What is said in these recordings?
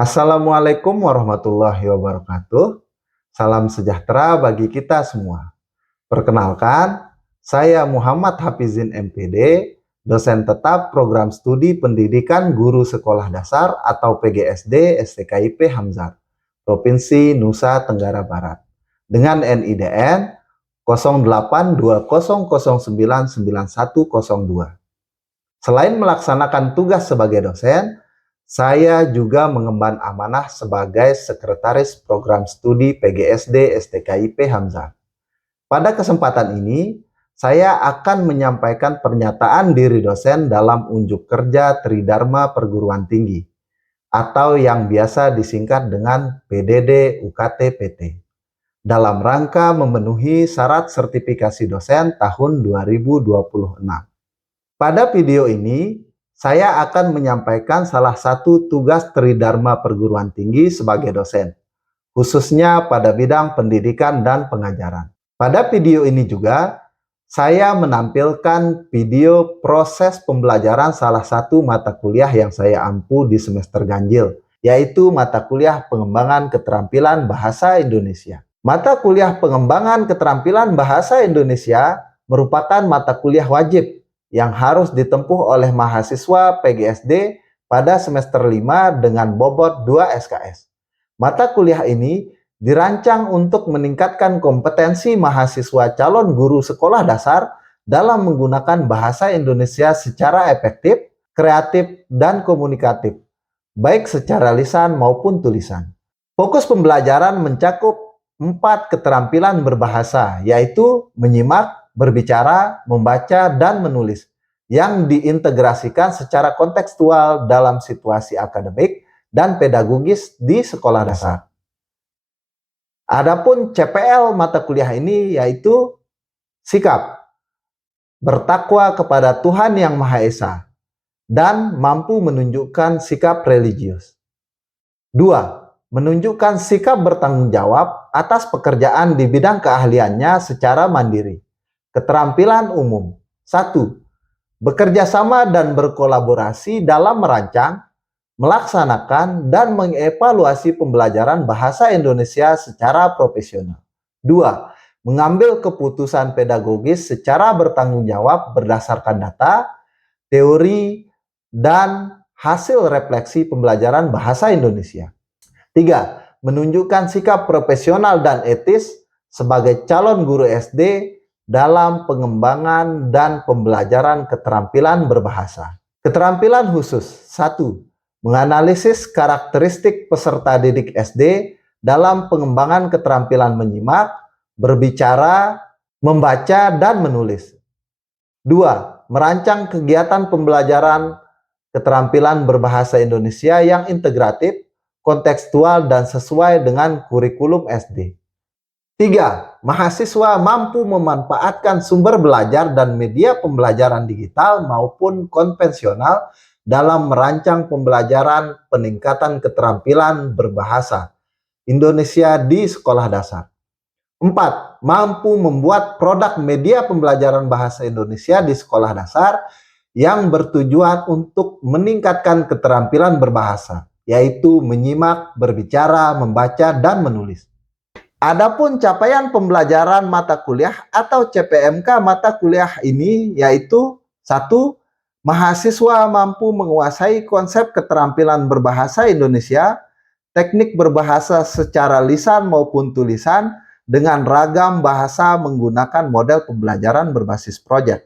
Assalamualaikum warahmatullahi wabarakatuh. Salam sejahtera bagi kita semua. Perkenalkan, saya Muhammad Hafizin MPD, dosen tetap Program Studi Pendidikan Guru Sekolah Dasar atau PGSD STKIP Hamzat, Provinsi Nusa Tenggara Barat, dengan NIDN 0820099102. Selain melaksanakan tugas sebagai dosen, saya juga mengemban amanah sebagai Sekretaris Program Studi PGSD STKIP Hamzat. Pada kesempatan ini, saya akan menyampaikan pernyataan diri dosen dalam unjuk kerja Tridharma Perguruan Tinggi, atau yang biasa disingkat dengan PDD UKT PT, dalam rangka memenuhi syarat sertifikasi dosen tahun 2026. Pada video ini, saya akan menyampaikan salah satu tugas Tridharma Perguruan Tinggi sebagai dosen, khususnya pada bidang pendidikan dan pengajaran. Pada video ini juga, saya menampilkan video proses pembelajaran salah satu mata kuliah yang saya ampu di semester ganjil, yaitu mata kuliah Pengembangan Keterampilan Bahasa Indonesia. Mata kuliah Pengembangan Keterampilan Bahasa Indonesia merupakan mata kuliah wajib yang harus ditempuh oleh mahasiswa PGSD pada semester 5 dengan bobot 2 SKS. Mata kuliah ini dirancang untuk meningkatkan kompetensi mahasiswa calon guru sekolah dasar dalam menggunakan bahasa Indonesia secara efektif, kreatif, dan komunikatif, baik secara lisan maupun tulisan. Fokus pembelajaran mencakup 4 keterampilan berbahasa, yaitu menyimak, berbicara, membaca, dan menulis, yang diintegrasikan secara kontekstual dalam situasi akademik dan pedagogis di sekolah dasar. Adapun CPL mata kuliah ini yaitu sikap, bertakwa kepada Tuhan Yang Maha Esa, dan mampu menunjukkan sikap religius. 2. Menunjukkan sikap bertanggung jawab atas pekerjaan di bidang keahliannya secara mandiri. Keterampilan umum. 1. Bekerja sama dan berkolaborasi dalam merancang, melaksanakan, dan mengevaluasi pembelajaran bahasa Indonesia secara profesional. 2. Mengambil keputusan pedagogis secara bertanggung jawab berdasarkan data, teori, dan hasil refleksi pembelajaran bahasa Indonesia. 3. Menunjukkan sikap profesional dan etis sebagai calon guru SD dalam pengembangan dan pembelajaran keterampilan berbahasa. Keterampilan khusus. 1. Menganalisis karakteristik peserta didik SD dalam pengembangan keterampilan menyimak, berbicara, membaca, dan menulis. 2. Merancang kegiatan pembelajaran keterampilan berbahasa Indonesia yang integratif, kontekstual, dan sesuai dengan kurikulum SD. 3. Mahasiswa mampu memanfaatkan sumber belajar dan media pembelajaran digital maupun konvensional dalam merancang pembelajaran peningkatan keterampilan berbahasa Indonesia di sekolah dasar. 4. Mampu membuat produk media pembelajaran bahasa Indonesia di sekolah dasar yang bertujuan untuk meningkatkan keterampilan berbahasa, yaitu menyimak, berbicara, membaca, dan menulis. Adapun capaian pembelajaran mata kuliah atau CPMK mata kuliah ini yaitu 1. Mahasiswa mampu menguasai konsep keterampilan berbahasa Indonesia, teknik berbahasa secara lisan maupun tulisan dengan ragam bahasa menggunakan model pembelajaran berbasis proyek.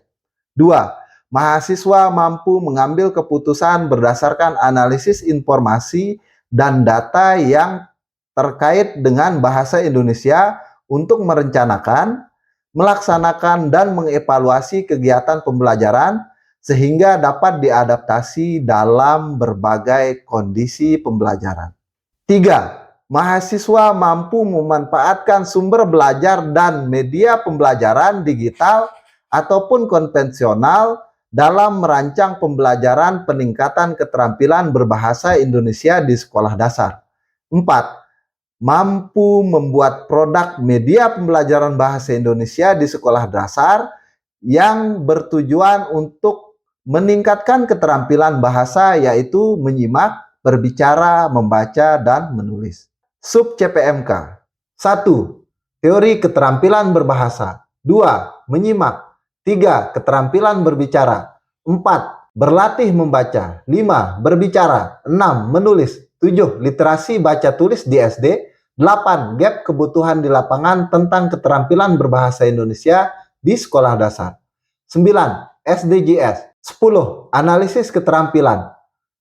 2. Mahasiswa mampu mengambil keputusan berdasarkan analisis informasi dan data yang terkait dengan bahasa Indonesia untuk merencanakan, melaksanakan, dan mengevaluasi kegiatan pembelajaran sehingga dapat diadaptasi dalam berbagai kondisi pembelajaran. 3. Mahasiswa mampu memanfaatkan sumber belajar dan media pembelajaran digital ataupun konvensional dalam merancang pembelajaran peningkatan keterampilan berbahasa Indonesia di sekolah dasar. 4. Mampu membuat produk media pembelajaran bahasa Indonesia di sekolah dasar yang bertujuan untuk meningkatkan keterampilan bahasa, yaitu menyimak, berbicara, membaca, dan menulis. Sub CPMK. 1. Teori keterampilan berbahasa. 2. Menyimak. 3. Keterampilan berbicara. 4. Berlatih membaca. 5. Berbicara. 6. Menulis. 7. Literasi baca tulis di SD. 8. Gap kebutuhan di lapangan tentang keterampilan berbahasa Indonesia di sekolah dasar. 9. SDGs. 10. Analisis keterampilan.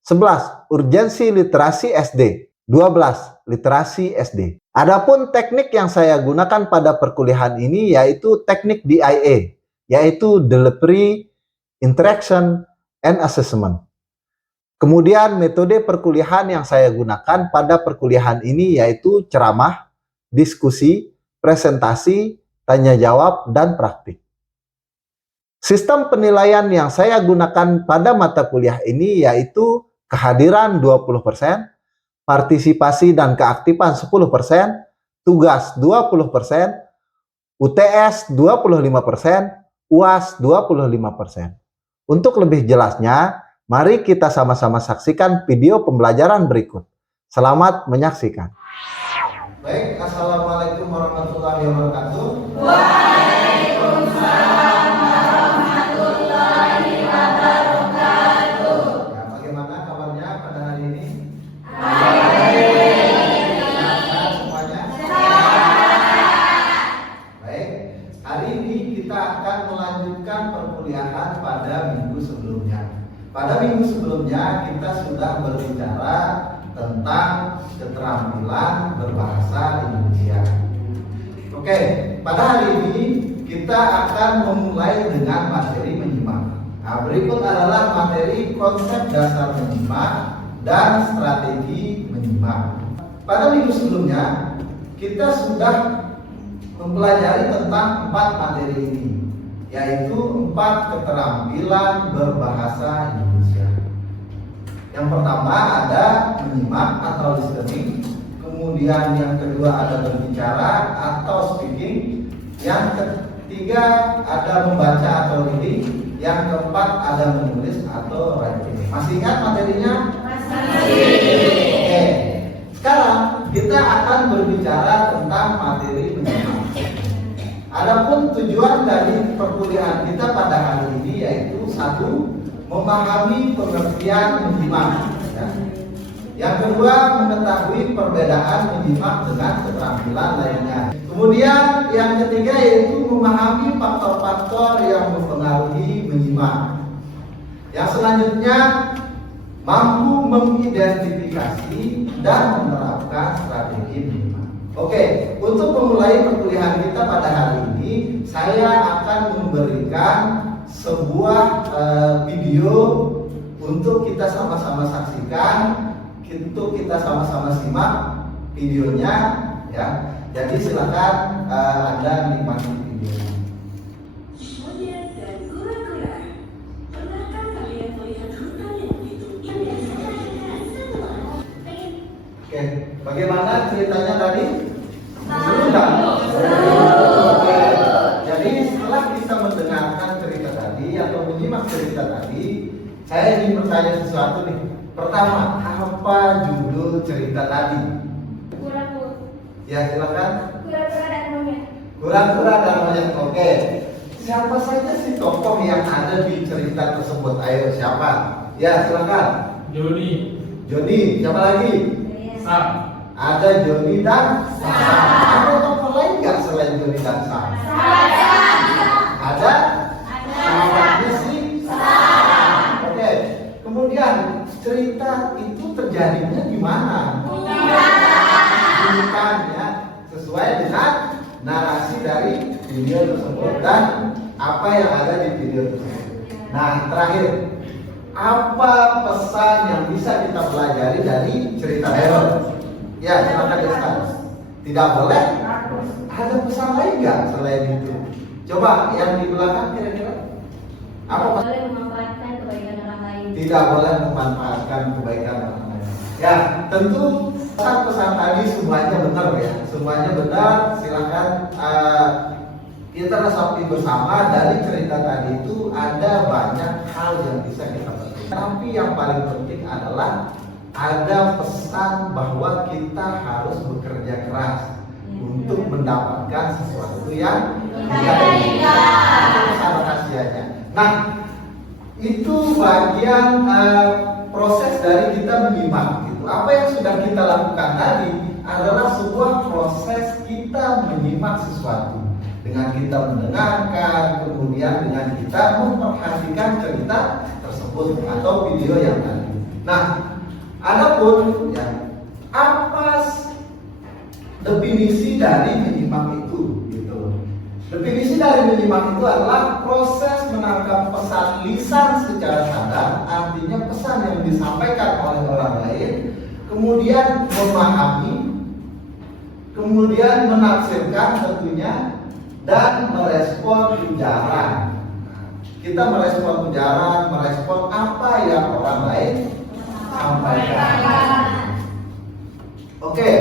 11. Urgensi literasi SD. 12. Literasi SD. Adapun teknik yang saya gunakan pada perkuliahan ini yaitu teknik DIA, yaitu Delivery, Interaction, and Assessment. Kemudian metode perkuliahan yang saya gunakan pada perkuliahan ini yaitu ceramah, diskusi, presentasi, tanya jawab, dan praktik. Sistem penilaian yang saya gunakan pada mata kuliah ini yaitu kehadiran 20%, partisipasi dan keaktifan 10%, tugas 20%, UTS 25%, UAS 25%. Untuk lebih jelasnya, mari kita sama-sama saksikan video pembelajaran berikut. Selamat menyaksikan. Baik, Assalamualaikum warahmatullahi wabarakatuh. Waalaikumsalam warahmatullahi wabarakatuh. Ya, bagaimana kabarnya pada hari ini? Sehat semuanya? Baik, hari ini kita akan melanjutkan perkuliahan pada minggu sebelumnya. Pada minggu sebelumnya kita sudah berbicara tentang keterampilan berbahasa Indonesia. Oke, pada hari ini kita akan memulai dengan materi menyimak. Nah, berikut adalah materi konsep dasar menyimak dan strategi menyimak. Pada minggu sebelumnya kita sudah mempelajari tentang 4 materi ini, yaitu 4 keterampilan berbahasa Indonesia. Yang pertama ada menyimak atau listening, kemudian yang kedua ada berbicara atau speaking, yang ketiga ada membaca atau reading, yang keempat ada menulis atau writing. Masih ingat materinya? Masih. Oke. Sekarang kita akan berbicara tentang materi menyimak. Adapun tujuan dari perkuliahan kita pada hari ini yaitu 1. Memahami pengertian menyimak, ya. Yang kedua, mengetahui perbedaan menyimak dengan keterampilan lainnya. Kemudian yang ketiga yaitu memahami faktor-faktor yang mempengaruhi menyimak. Yang selanjutnya, mampu mengidentifikasi dan menerapkan strategi menyimak. Oke, untuk memulai perkuliahan kita pada hari ini, saya akan memberikan sebuah video untuk kita sama-sama saksikan, untuk kita sama-sama simak videonya, ya. Jadi silakan Anda nikmati videonya. Monyet dan kura-kura. Pernahkah kalian melihat hutan yang begitu indah? Oke, bagaimana ceritanya tadi? Seru nggak? Jadi setelah kita mendengarkan cerita tadi atau menyimak cerita tadi, saya ingin bertanya sesuatu nih. Pertama, apa judul cerita tadi? Kura-kura. Ya, silakan. Kura-kura dan monyet. Kura-kura dan monyet. Oke. Siapa saja sih tokoh yang ada di cerita tersebut? Ayo, siapa? Ya, silakan. Joni, Joni. Siapa lagi? Sam, Ada Joni dan Sam. Ada tokoh lain nggak selain Joni dan Sam? Ada? Sahabatnya si Sam. Oke. Kemudian cerita itu terjadinya di mana? Bukan, ya, sesuai dengan narasi dari video tersebut dan apa yang ada di video tersebut. Nah, terakhir, apa pesan yang bisa kita pelajari dari cerita Hero? Ya, silakan Ustaz. Tidak boleh? Ada pesan lain nggak selain itu? Coba yang di belakang kira-kira. Apa pesan? Boleh memanfaatkan kebaikan orang lain. Tidak boleh memanfaatkan kebaikan orang lain. Ya, tentu pesan-pesan tadi semuanya benar ya, semuanya benar. Silakan kita resapi bersama. Dari cerita tadi itu ada banyak hal yang bisa kita petik. Tapi yang paling penting adalah ada pesan bahwa kita harus bekerja keras untuk mendapatkan sesuatu yang kita inginkan. Itu pesan rahasianya. Nah, itu bagian proses dari kita menyimak. Gitu. Apa yang sudah kita lakukan tadi adalah sebuah proses kita menyimak sesuatu. Dengan kita mendengarkan, kemudian dengan kita memperhatikan cerita tersebut atau video yang tadi. Nah, adapun ya, apa definisi dari menyimak itu? Gitu. Definisi dari menyimak itu adalah proses menangkap pesan lisan secara sadar, artinya pesan yang disampaikan oleh orang lain, kemudian memahami, kemudian menafsirkan tentunya, dan merespon ujaran. Kita merespon ujaran, merespon apa yang orang lain sampaikan. Oke,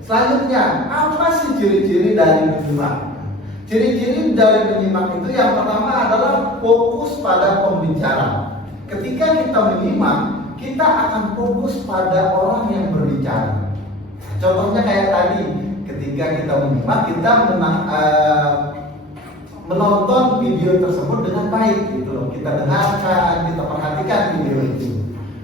selanjutnya apa sih ciri-ciri dari menyimak? Ciri-ciri dari menyimak itu yang pertama adalah fokus pada pembicara. Ketika kita menyimak, kita akan fokus pada orang yang berbicara. Contohnya kayak tadi, ketika kita menyimak, kita menonton video tersebut dengan baik, gitu loh. Kita dengarkan, kita perhatikan video itu.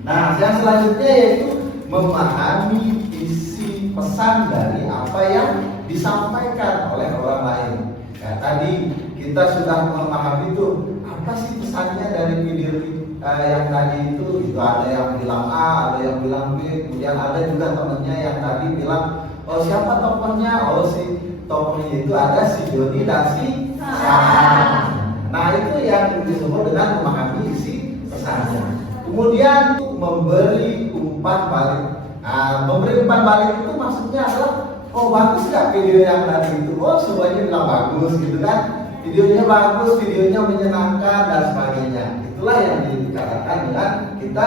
Nah, yang selanjutnya yaitu memahami isi pesan dari apa yang disampaikan oleh orang lain. Ya, tadi kita sudah memahami itu apa sih pesannya dari video yang tadi itu ada yang bilang A, ada yang bilang B, kemudian ada juga temennya yang tadi bilang, oh siapa tokohnya? Oh si tokohnya itu ada si Joni dan si Sam. Nah itu yang disebut dengan memahami isi pesannya. Kemudian memberi umpan balik. Nah, memberi umpan balik itu maksudnya adalah, oh bagus nggak video yang tadi itu? Oh semuanya bilang bagus gitu kan? Videonya bagus, videonya menyenangkan dan sebagainya. Itulah yang dikatakan dengan kita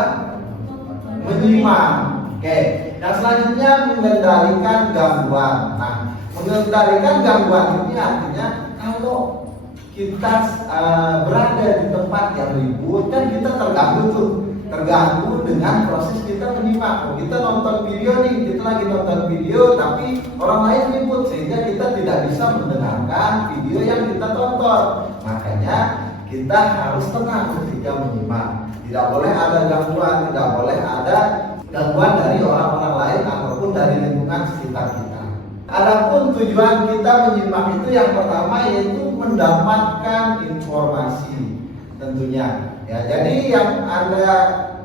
menyimak. Oke. Yang selanjutnya mengendalikan gangguan. Nah, mengendalikan gangguan ini artinya kalau kita berada di tempat yang ribut kan kita terganggu dengan proses kita menyimak. Kita nonton video nih, kita lagi nonton video tapi orang lain ribut sehingga kita tidak bisa mendengarkan video yang kita tonton. Makanya kita harus tenang ketika menyimak. Tidak boleh ada gangguan, tidak boleh ada gangguan dari orang-orang lain ataupun dari lingkungan sekitar kita. Adapun tujuan kita menyimak itu yang pertama yaitu mendapatkan informasi tentunya. Ya, jadi yang Anda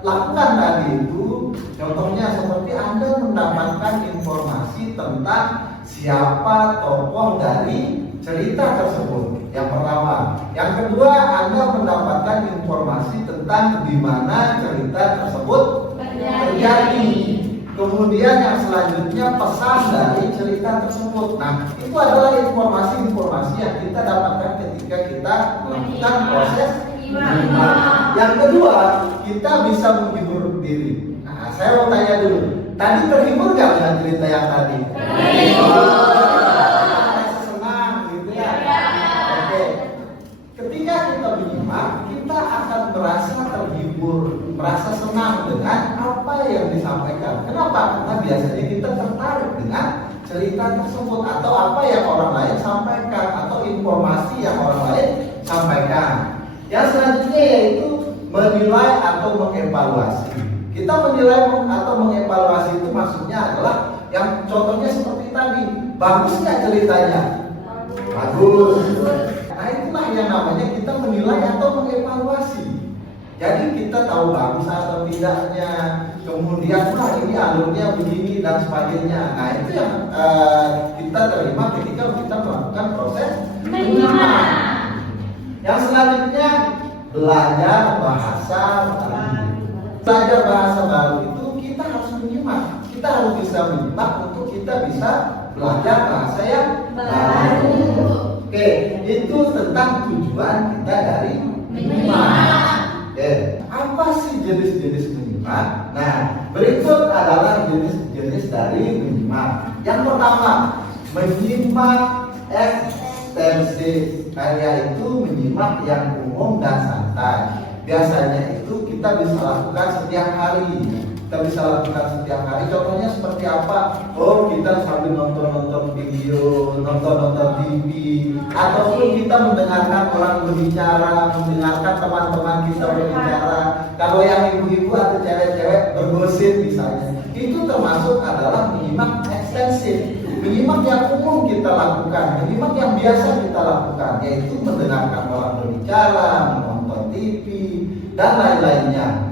lakukan tadi itu contohnya seperti Anda mendapatkan informasi tentang siapa tokoh dari cerita tersebut. Yang pertama. Yang kedua, Anda mendapatkan informasi tentang di mana cerita tersebut terjadi. Kemudian yang selanjutnya pesan dari cerita tersebut. Nah, itu adalah informasi-informasi yang kita dapatkan ketika kita melakukan proses menyimak. Yang kedua, kita bisa menghibur diri. Nah, saya mau tanya dulu. Tadi terhibur nggak dengan cerita yang tadi? Terhibur. Senang gitu ya. Oke. Ketika kita menyimak, kita akan merasa terhibur, merasa senang dengan apa yang disampaikan. Kenapa? Karena biasanya kita tertarik dengan cerita tersebut atau apa yang orang lain sampaikan atau informasi yang orang lain sampaikan. Yang selanjutnya yaitu menilai atau mengevaluasi. Kita menilai atau mengevaluasi itu maksudnya adalah yang contohnya seperti tadi, bagus nggak ceritanya? Bagus. Nah itulah yang namanya kita menilai atau mengevaluasi. Jadi kita tahu bagus atau tidaknya, kemudian wah ini alurnya begini dan sebagainya. Nah itu yang kita terima ketika kita melakukan proses menyimak. Yang selanjutnya belajar bahasa baru. Belajar bahasa baru itu kita harus menyimak. Kita harus bisa menyimak untuk kita bisa belajar bahasa yang baru. Oke, itu tentang tujuan kita dari menyimak. Oke, apa sih jenis-jenis menyimak? Nah, berikut adalah jenis-jenis dari menyimak. Yang pertama, menyimak ekstensif. Yaitu menyimak yang umum dan santai. Biasanya itu kita bisa lakukan setiap hari. kita bisa lakukan setiap hari. Contohnya seperti apa? Oh, kita sambil nonton video, nonton TV, ataupun kita mendengarkan orang berbicara, mendengarkan teman-teman kita berbicara. Kalau yang ibu-ibu atau cewek-cewek bergosip misalnya, itu termasuk adalah menyimak ekstensif. Menyimak yang umum kita lakukan, menyimak yang biasa kita lakukan, yaitu mendengarkan orang berbicara, menonton TV, dan lain-lainnya.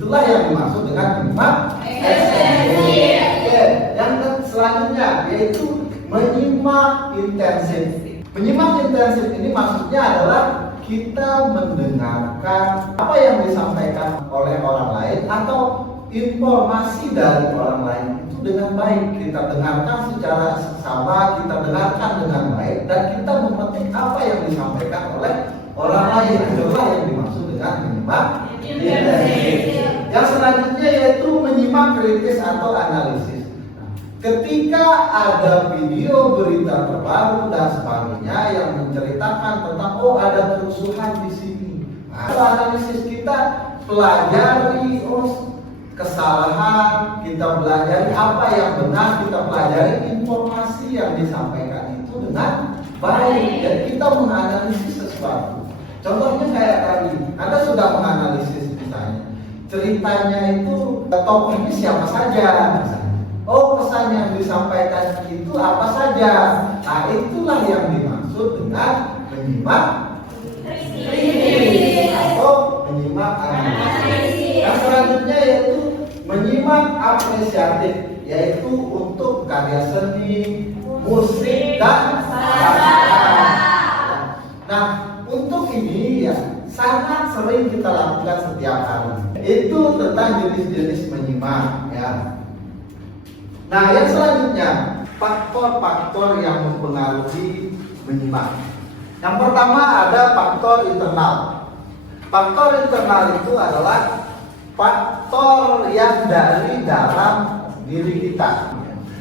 Itulah yang dimaksud dengan menyimak ekstensif. Oke, yang selanjutnya yaitu menyimak intensif. Menyimak intensif ini maksudnya adalah kita mendengarkan apa yang disampaikan oleh orang lain atau informasi dari orang lain itu dengan baik. Kita dengarkan secara seksama, kita dengarkan dengan baik, dan kita memetik apa yang disampaikan oleh orang lain. Itulah yang dimaksud dengan menyimak intensif. Yang selanjutnya yaitu menyimak kritis atau analisis. Ketika ada video berita terbaru dan sebagainya yang menceritakan tentang ada kerusuhan di sini, analisis kita pelajari kesalahan, kita pelajari apa yang benar, kita pelajari informasi yang disampaikan itu dengan baik, dan kita menganalisis sesuatu. Contohnya kayak tadi, Anda sudah menganalisis misalnya ceritanya itu tokohnya siapa saja misalnya. Pesan yang disampaikan itu apa saja. Nah, itulah yang dimaksud dengan menyimak kritis atau menyimak analisis. Yang selanjutnya yaitu menyimak apresiatif, yaitu untuk karya seni, musik, dan sastra. Nah, untuk ini ya sangat sering kita lakukan setiap hari. Itu tentang jenis-jenis menyimak ya. Nah, yang selanjutnya faktor-faktor yang mempengaruhi menyimak. Yang pertama ada faktor internal. Faktor internal itu adalah faktor yang dari dalam diri kita.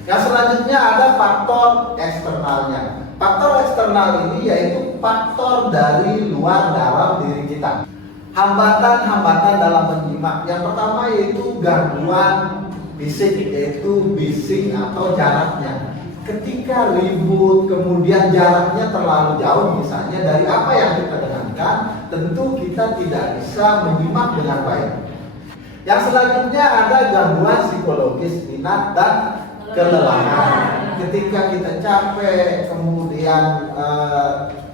Yang selanjutnya ada faktor eksternalnya. Faktor eksternal ini yaitu faktor dari luar dalam diri kita. Hambatan-hambatan dalam menyimak. Yang pertama yaitu gangguan fisik, yaitu bising atau jaraknya. Ketika ribut, kemudian jaraknya terlalu jauh misalnya dari apa yang kita dengarkan, tentu kita tidak bisa menyimak dengan baik. Yang selanjutnya ada gangguan psikologis, minat dan kelelahan. Ketika kita capek, kemudian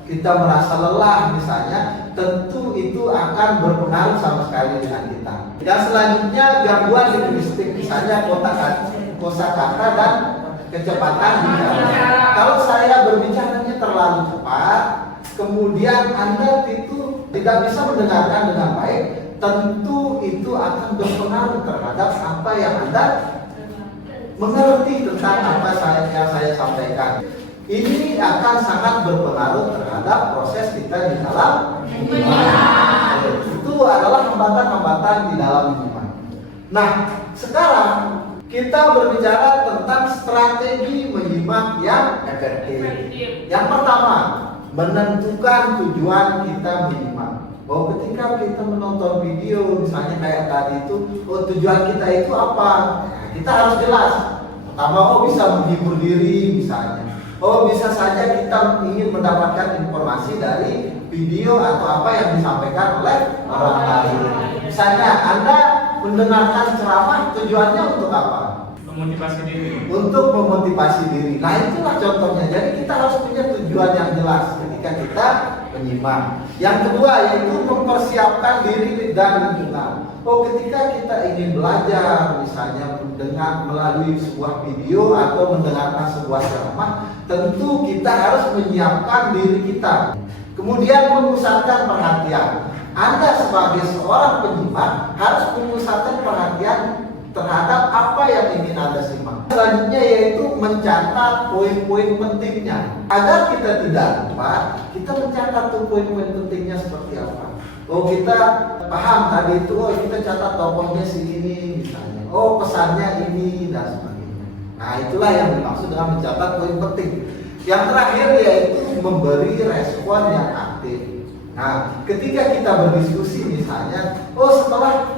kita merasa lelah misalnya, tentu itu akan berpengaruh sama sekali dengan kita. Yang selanjutnya gangguan linguistik, misalnya kosakata dan kecepatan bicara. Kalau saya berbicaranya terlalu cepat, kemudian Anda itu tidak bisa mendengarkan dengan baik, tentu itu akan berpengaruh terhadap apa yang Anda mengerti tentang apa yang saya sampaikan. Ini akan sangat berpengaruh terhadap proses kita di dalam menyimak. Itu adalah hambatan-hambatan di dalam menyimak. Nah, sekarang kita berbicara tentang strategi menyimak yang efektif. Yang pertama, menentukan tujuan kita menyimak. Ketika kita menonton video misalnya kayak tadi itu, tujuan kita itu apa? Nah, kita harus jelas. Pertama, bisa menghibur diri misalnya. Bisa saja kita ingin mendapatkan informasi dari video atau apa yang disampaikan oleh orang lain. Misalnya Anda mendengarkan ceramah, tujuannya untuk apa? Memotivasi diri. Untuk memotivasi diri. Nah, itulah contohnya. Jadi kita harus punya tujuan yang jelas ketika kita menyimak. Yang kedua yaitu mempersiapkan diri dan lingkungan. Ketika kita ingin belajar, misalnya dengan melalui sebuah video atau mendengarkan sebuah ceramah, tentu kita harus menyiapkan diri kita. Kemudian memusatkan perhatian. Anda sebagai seorang penyimak harus memusatkan perhatian terhadap apa yang ingin Anda simak. Selanjutnya yaitu mencatat poin-poin pentingnya. Agar kita tidak lupa, kita mencatat tuh poin-poin pentingnya seperti apa. Kita paham tadi itu, kita catat tokohnya si ini misalnya. Pesannya ini dan sebagainya. Nah, itulah yang dimaksud dengan mencatat poin penting. Yang terakhir yaitu memberi respon yang aktif. Nah, ketika kita berdiskusi misalnya, setelah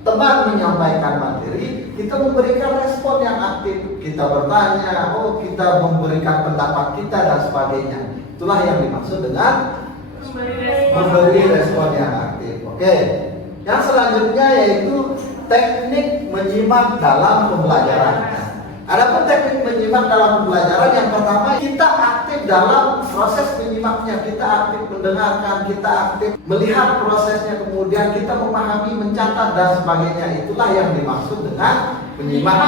teman menyampaikan materi, kita memberikan respon yang aktif. Kita bertanya, kita memberikan pendapat kita dan sebagainya. Itulah yang dimaksud dengan memberi respon yang aktif. Oke. Yang selanjutnya yaitu teknik menyimak dalam pembelajaran. Adapun teknik menyimak dalam pembelajaran, yang pertama kita aktif dalam proses menyimaknya, kita aktif mendengarkan, kita aktif melihat prosesnya, kemudian kita memahami, mencatat dan sebagainya. Itulah yang dimaksud dengan menyimak.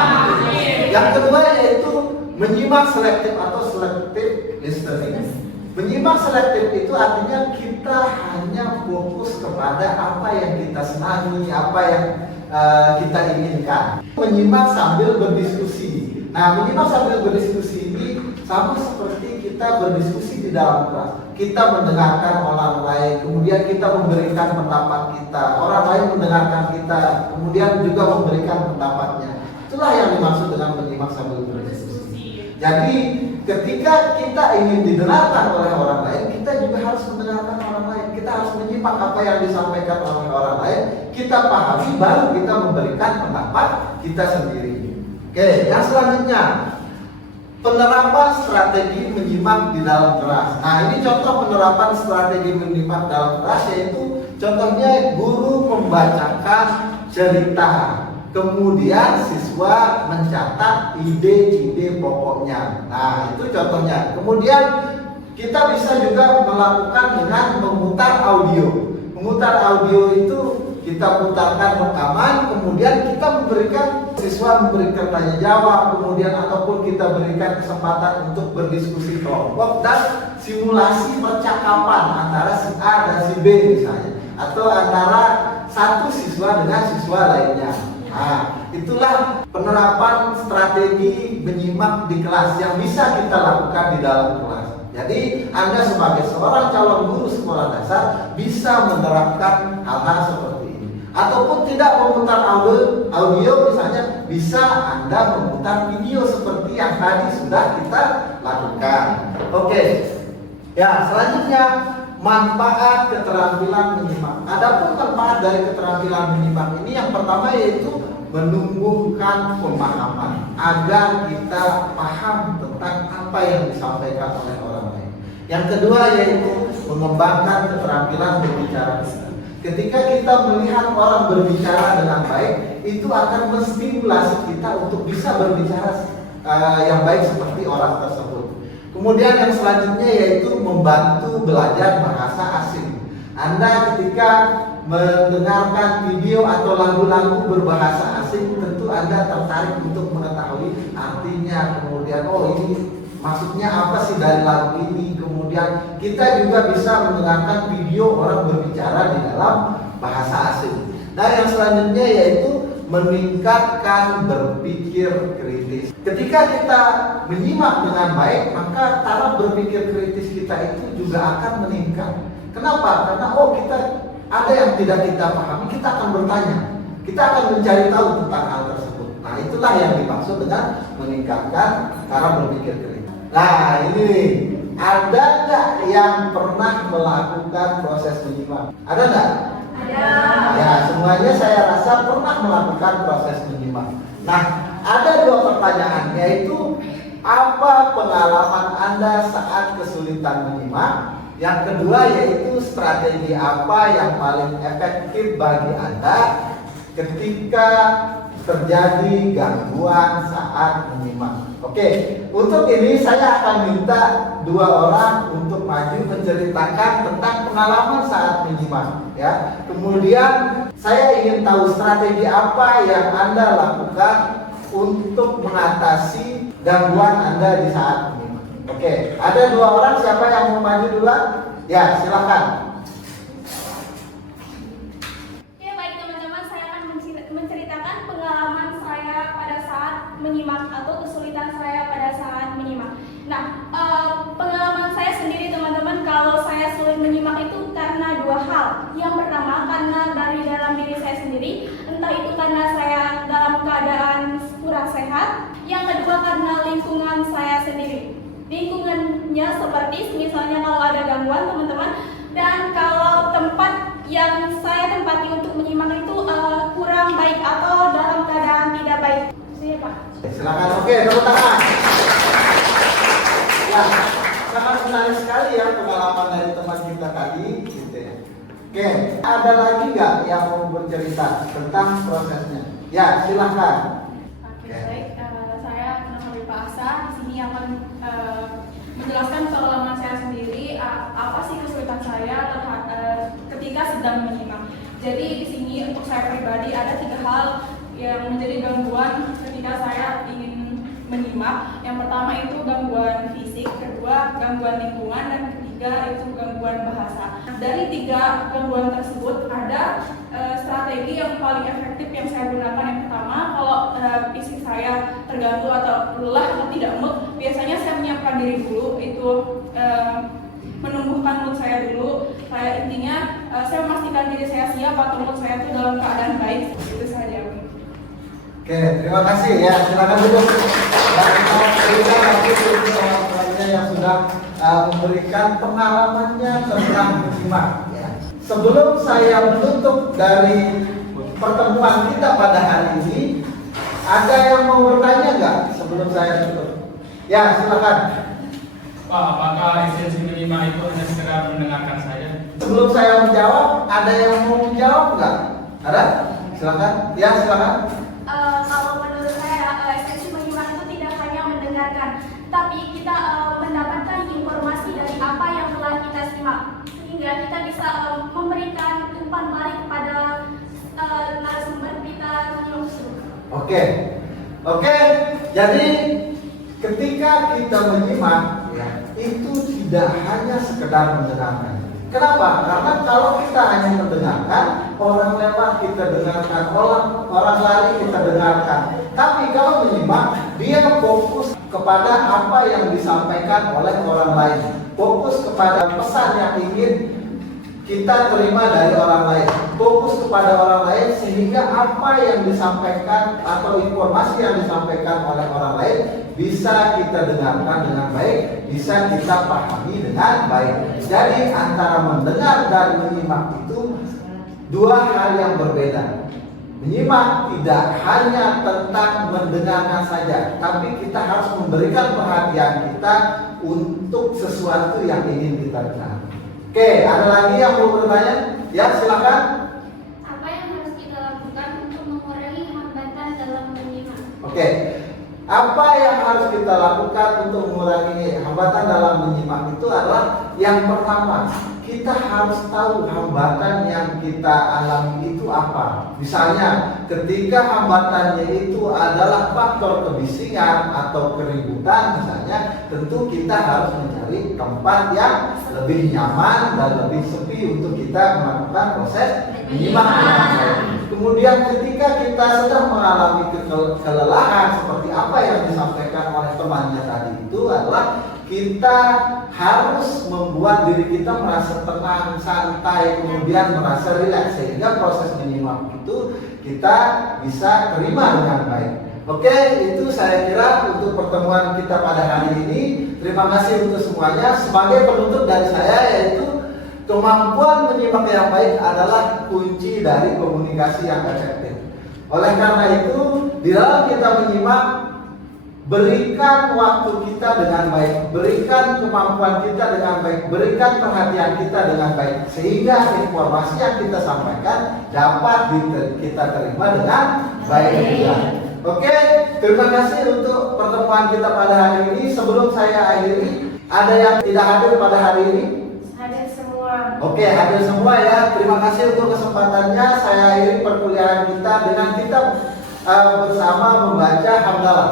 Yang kedua yaitu menyimak selektif atau selective listening. Menyimak selektif itu artinya kita hanya fokus kepada apa yang kita senangi, apa yang kita inginkan. Menyimak sambil berdiskusi. Nah, menyimak sambil berdiskusi ini sama seperti kita berdiskusi di dalam kelas. Kita mendengarkan orang lain, kemudian kita memberikan pendapat kita. Orang lain mendengarkan kita, kemudian juga memberikan pendapatnya. Itulah yang dimaksud dengan menyimak sambil berdiskusi. Jadi, ketika kita ingin didengarkan oleh orang lain, kita juga harus mendengarkan orang lain. Kita harus menyimak apa yang disampaikan oleh orang lain, kita pahami, baru kita memberikan pendapat kita sendiri. Oke, yang selanjutnya penerapan strategi menyimak di dalam kelas. Nah, ini contoh penerapan strategi menyimak dalam kelas, yaitu contohnya guru membacakan cerita, kemudian siswa mencatat ide-ide pokoknya. Nah, itu contohnya. Kemudian kita bisa juga melakukan dengan memutar audio. Memutar audio itu kita putarkan rekaman, kemudian kita memberikan siswa memberikan tanya jawab, kemudian ataupun kita berikan kesempatan untuk berdiskusi kelompok dan simulasi percakapan antara si A dan si B misalnya, atau antara satu siswa dengan siswa lainnya. Nah, itulah penerapan strategi menyimak di kelas yang bisa kita lakukan di dalam kelas. Jadi, Anda sebagai seorang calon guru sekolah dasar bisa menerapkan hal-hal seperti ini. Ataupun tidak memutar audio misalnya, bisa Anda memutar video seperti yang tadi sudah kita lakukan. Oke. Ya, selanjutnya manfaat keterampilan menyimak. Adapun manfaat dari keterampilan menyimak ini, yang pertama yaitu menumbuhkan pemahaman agar kita paham tentang apa yang disampaikan oleh orang lain. Yang kedua yaitu mengembangkan keterampilan berbicara kita. Ketika kita melihat orang berbicara dengan baik, itu akan menstimulasi kita untuk bisa berbicara yang baik seperti orang tersebut. Kemudian yang selanjutnya yaitu membantu belajar bahasa asing. Anda ketika mendengarkan video atau lagu-lagu berbahasa asing, tentu Anda tertarik untuk mengetahui artinya, kemudian ini maksudnya apa sih dari lagu ini. Kemudian kita juga bisa mendengarkan video orang berbicara di dalam bahasa asing. Nah, yang selanjutnya yaitu meningkatkan berpikir kritis. Ketika kita menyimak dengan baik, maka taraf berpikir kritis kita itu juga akan meningkat. Kenapa? Karena kita ada yang tidak kita pahami, kita akan bertanya, kita akan mencari tahu tentang hal tersebut. Nah, itulah yang dimaksud dengan meningkatkan taraf berpikir kritis. Nah, ini ada nggak yang pernah melakukan proses menyimak? Ada nggak? Ada. Ya, semuanya saya rasa pernah melakukan proses menyimak. Nah, ada dua pertanyaan, yaitu apa pengalaman Anda saat kesulitan menyimak? Yang kedua yaitu strategi apa yang paling efektif bagi Anda ketika terjadi gangguan saat menyimak. Oke, untuk ini saya akan minta dua orang untuk maju menceritakan tentang pengalaman saat menyimak, ya. Kemudian saya ingin tahu strategi apa yang Anda lakukan untuk mengatasi gangguan Anda di saat menyimak. Oke, ada dua orang, siapa yang mau maju duluan? Ya, silakan. Ya, baik teman-teman, saya akan menceritakan pengalaman saya pada saat menyimak atau kesulitan saya pada saat menyimak. Nah, pengalaman saya sendiri teman-teman, kalau saya sulit menyimak itu karena dua hal. Yang pertama karena dari dalam diri saya sendiri, entah itu karena saya dalam keadaan kurang sehat. Yang kedua karena lingkungan saya sendiri. Lingkungannya seperti misalnya kalau ada gangguan teman-teman, dan kalau tempat yang saya tempati untuk menyimak itu kurang baik Pak. Silakan. Oke, tepuk tangan. Ya, sangat menarik sekali ya pengalaman dari teman kita tadi, gitu ya. Oke, ada lagi nggak yang mau bercerita tentang prosesnya? Ya, silahkan. Oke, baik. Saya nama Pak Asa. Di sini akan menjelaskan pengalaman saya sendiri. Apa sih kesulitan saya ketika sedang menyimak. Jadi di sini untuk saya pribadi ada 3 hal yang menjadi gangguan ketika saya ingin menyimak. Yang pertama itu gangguan fisik, kedua gangguan lingkungan, dan ketiga itu gangguan bahasa. Dari 3 gangguan tersebut ada strategi yang paling efektif yang saya gunakan. Yang pertama, kalau fisik saya terganggu atau lelah atau tidak mood, biasanya saya menyiapkan diri dulu, itu menumbuhkan mood saya dulu. Saya intinya saya memastikan diri saya siap atau mood saya itu dalam keadaan baik. Itu saja. Oke, terima kasih ya. Silakan duduk. Dan kita berikan lagi untuk orang-orangnya yang sudah memberikan pengalamannya tentang menyimak. Ya. Sebelum saya menutup dari pertemuan kita pada hari ini, ada yang mau bertanya nggak sebelum saya tutup? Ya, silakan. Pak, apakah esensi menyimak itu hanya sekedar mendengarkan saja? Sebelum saya menjawab, ada yang mau menjawab nggak? Ada? Silakan. Ya, silakan. Kalau menurut saya esensi menyimak itu tidak hanya mendengarkan, tapi kita mendapatkan informasi dari apa yang telah kita simak, sehingga kita bisa memberikan umpan balik kepada narasumber kita langsung. Oke. Jadi ketika kita menyimak, ya, itu tidak hanya sekedar mendengarkan. Kenapa? Karena kalau kita hanya mendengarkan, orang lewat kita dengarkan, orang lari kita dengarkan. Tapi kalau menyimak, dia fokus kepada apa yang disampaikan oleh orang lain, fokus kepada pesan yang ingin kita terima dari orang lain, fokus kepada orang lain, sehingga apa yang disampaikan atau informasi yang disampaikan oleh orang lain bisa kita dengarkan dengan baik, bisa kita pahami dengan baik. Jadi antara mendengar dan menyimak itu 2 hal yang berbeda. Menyimak tidak hanya tentang mendengarkan saja, tapi kita harus memberikan perhatian kita untuk sesuatu yang ingin kita dengar. Oke, ada lagi yang mau bertanya? Ya, silakan. Apa yang harus kita lakukan untuk mengurangi hambatan dalam menyimak? Oke. Apa yang harus kita lakukan untuk mengurangi hambatan dalam menyimak itu adalah yang pertama, kita harus tahu hambatan yang kita alami itu apa. Misalnya, ketika hambatannya itu adalah faktor kebisingan atau keributan misalnya, tentu kita harus mencari tempat yang lebih nyaman dan lebih sepi untuk kita melakukan proses menyimak dengan baik. Kemudian ketika kita sedang mengalami kelelahan seperti apa yang disampaikan oleh temannya tadi, itu adalah kita harus membuat diri kita merasa tenang, santai, kemudian merasa rileks, sehingga proses menyimak itu kita bisa terima dengan baik. Oke, itu saya kira untuk pertemuan kita pada hari ini. Terima kasih untuk semuanya. Sebagai penutup dari saya, yaitu kemampuan menyimak yang baik adalah kunci dari komunikasi yang efektif. Oleh karena itu, di dalam kita menyimak, berikan waktu kita dengan baik, berikan kemampuan kita dengan baik, berikan perhatian kita dengan baik, sehingga informasi yang kita sampaikan dapat kita terima dengan baik juga. Oke, terima kasih untuk pertemuan kita pada hari ini. Sebelum saya akhiri, ada yang tidak hadir pada hari ini? Hadir semua. Oke, hadir semua ya. Terima kasih untuk kesempatannya. Saya akhiri perkuliahan kita dengan kita bersama membaca hamdalah.